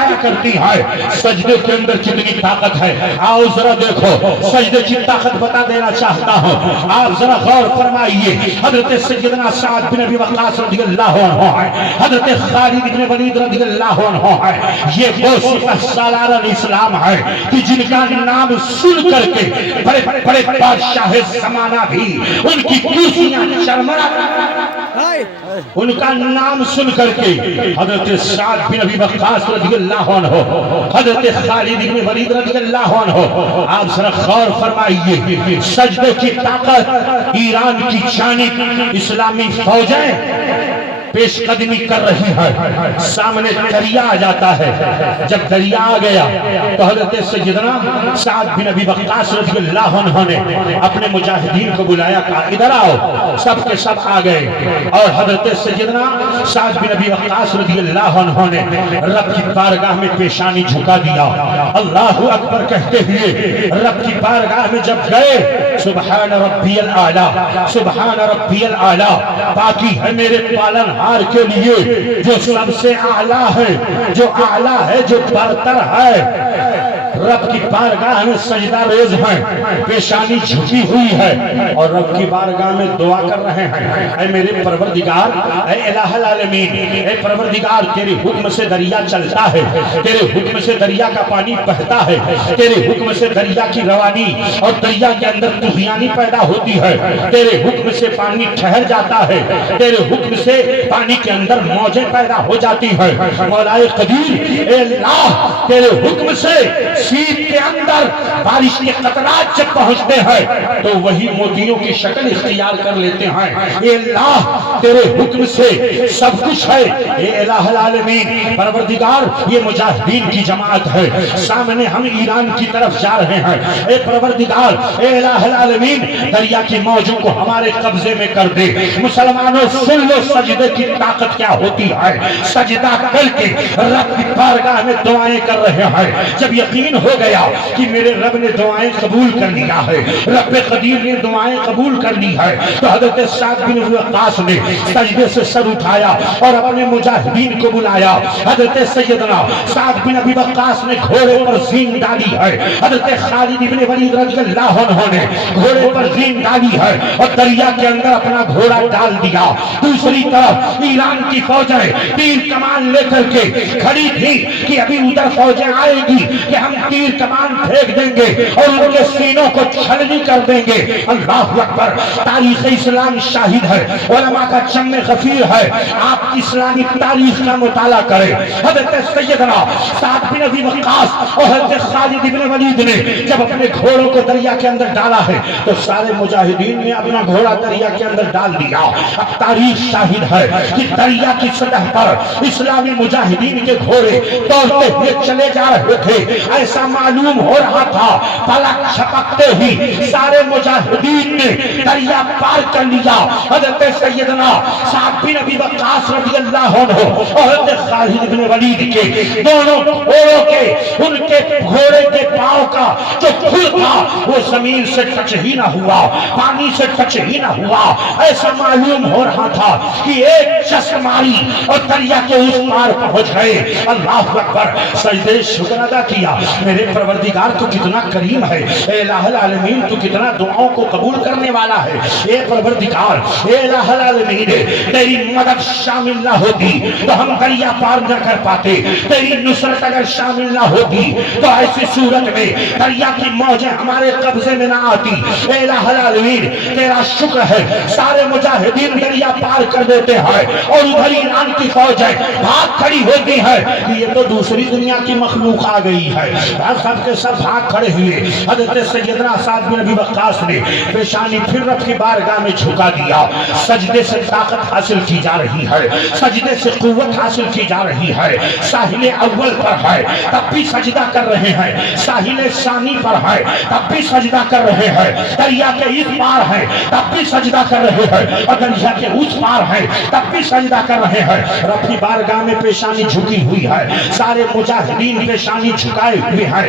جایا کرتی ہے۔ سجدے کے اندر کتنی طاقت ہے، آؤ ذرا دیکھو، سجدے کی طاقت بتا دینا چاہتا ہوں، آپ ذرا غور فرمائیے۔ حضرت سیدنا سعد بن ابی وقاص رضی اللہ عنہ ہے، حضرت خالد بن ولید رضی اللہ عنہ ہے، یہ وہ سپہ سالار اسلام ہے کہ جن کا نام سن کر کے بڑے بڑے بادشاہ زمانہ بھی ان کی کرسیاں چرمرا، ان کا نام سن کر کے حضرت سعد بن ابی وقاص رضی اللہ عنہ، حضرت خالد بن ولید رضی اللہ عنہ، آپ ذرا غور فرمائیے، سجدے کی طاقت ایران کی جانب اسلامی فوجیں پیش قدمی کر رہی ہے، سامنے دریا آ جاتا ہے، جب دریا آ گیا تو حضرت سیدنا سعد بن ابی وقاص رضی اللہ عنہ نے اپنے مجاہدین کو بلایا، کہا ادھر آؤ، سب کے سب آ گئے، اور حضرت سیدنا سعد بن ابی وقاص رضی اللہ عنہ نے رب کی بارگاہ میں پیشانی جھکا دیا، اللہ اکبر کہتے ہوئے رب کی بارگاہ میں جب گئے، سبحان ربی الاعلی، سبحان ربی الاعلی، باقی ہے میرے پالن ہار کے لیے جو سب سے اعلیٰ ہے، جو اعلیٰ ہے، جو برتر ہے، رب کی بارگاہ میں سجدہ ریز ہیں، پیشانی جھکی ہوئی ہے اور رب کی بارگاہ میں دعا کر رہے ہیں، اے میرے پروردگار، اے الہ العالمین، اے پروردگار، تیرے حکم سے دریا چلتا ہے، تیرے حکم سے دریا کا پانی بہتا ہے، تیرے حکم سے دریا کی روانی اور دریا کے اندر طوفانی پیدا ہوتی ہے، تیرے حکم سے پانی ٹھہر جاتا ہے، تیرے حکم سے پانی کے اندر موجیں پیدا ہو جاتی ہیں، مولا قدیر، اے اللہ، تیرے حکم سے سیت کے اندر بارش کے قطرات جب پہنچتے ہیں تو وہی موتیوں کی شکل اختیار کر لیتے ہیں، اے اللہ، تیرے حکم سے سب کچھ ہے، اے الہ العالمین، پروردگار، یہ مجاہدین کی جماعت ہے، سامنے ہم ایران کی طرف جا رہے ہیں، اے پروردگار، اے الہ العالمین، دریا کی موجوں کو ہمارے قبضے میں کر دے، مسلمانوں سن لو سجدے کی طاقت کیا ہوتی ہے، سجدہ کر کے رب کی بارگاہ میں دعائیں کر رہے ہیں، جب یقین ہو گیا کہ میرے رب نے دعائیں قبول کر لیا ہے، رب قدیر نے دعائیں قبول کر لی ہے، تو حضرت سعد بن ابی وقاص نے سجدے سے سر اٹھایا اور اپنے مجاہدین کو بلایا، حضرت سیدنا سعد بن ابی وقاص نے گھوڑے پر زین ڈالی ہے، حضرت خالد بن ولید رضی اللہ عنہ نے گھوڑے پر زین ڈالی ہے اور دریا کے اندر اپنا گھوڑا ڈال دیا، دوسری طرف ایران کی فوجیں تیر کمان لے کر کے کھڑی تھی کہ ابھی ادھر فوجیں آئیں گی کہ ہم تیر کمان پھینک دیں گے اور ان کے سینوں کو چھلنی کر دیں گے، اللہ اکبر، تاریخ اسلام شاہد ہے، علماء کا جم غفیر ہے، آپ اسلامی تاریخ کا مطالعہ کریں، حضرت سیدنا سعد بن ابی وقاص اور حضرت خالد بن ولید نے جب اپنے گھوڑوں کو دریا کے اندر ڈالا ہے تو سارے مجاہدین نے اپنا گھوڑا دریا کے اندر ڈال دیا، اب تاریخ شاہد ہے کہ دریا کی سطح پر اسلامی مجاہدین کے گھوڑے دوڑتے ہوئے چلے جا رہے تھے، ایسا معلوم ہو رہا تھا پلک جھپکتے ہی سارے مجاہدین نے دریا پار کر لیا، حضرت سیدنا سعد بن ابی وقاص رضی اللہ عنہ اور حضرت خالد بن ولید کے دونوں گھوڑوں کے ان کے گھوڑے کے پاؤں کا جو کھل تھا وہ زمین سے ٹچ ہی نہ ہوا، پانی سے ٹچ ہی نہ ہوا، ایسا معلوم ہو رہا تھا کہ ایک چشم ماری اور دریا کے اس پار پہنچ گئے، اللہ اکبر، سجدے شکر ادا کیا، میرے پروردگار تو کتنا کریم ہے، اے الہ العالمین تو کتنا دعاؤں کو قبول کرنے والا ہے، اے پروردگار، اے الہ العالمین، تیری مدد شامل نہ ہوتی تو ہم دریا پار نہ کر پاتے، تیری نصرت اگر شامل نہ ہوتی تو ایسی صورت میں دریا کی موجیں ہمارے قبضے میں نہ آتی، اے الہ العالمین، تیرا شکر ہے، سارے مجاہدین دریا پار کر دیتے ہیں اور ادھر ایران کی فوجیں بھاگ کھڑی ہوتی ہے کہ یہ تو دوسری دنیا کی مخلوق آ گئی ہے، سب کے سب بھاگ کھڑے ہوئے، حضرت سیدنا سعد بن ابی وقاص نے پیشانی پھر رب کی بارگاہ میں جھکا دیا، سجدے سے طاقت حاصل کی جا رہی ہے، سجدے سے قوت حاصل کی جا رہی ہے، ساحل اول پر ہے تب بھی سجدہ کر رہے ہیں، ساحل ثانی پر ہے تب بھی سجدہ کر رہے ہیں، دریا کے اس پار ہے تب بھی سجدہ کر رہے ہیں اور دریا کے اس پار ہے تب بھی سجدہ کر رہے ہیں، رب کی بارگاہ میں پیشانی جھکی ہوئی ہے، سارے مجاہدین پیشانی جھکائے ہوئے ہیں،